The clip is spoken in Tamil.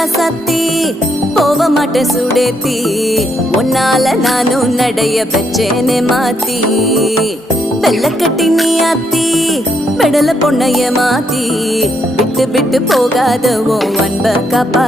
ராசாத்தி போக மாட்டேன் சுடேத்தி உன்னால நானும் நடைய பெச்சேனே மாத்தி வெள்ளக்கட்டி நீ ஆத்தி பெடல பொண்ணைய மாத்தி விட்டு விட்டு போகாத ஓ அன்ப காப்பா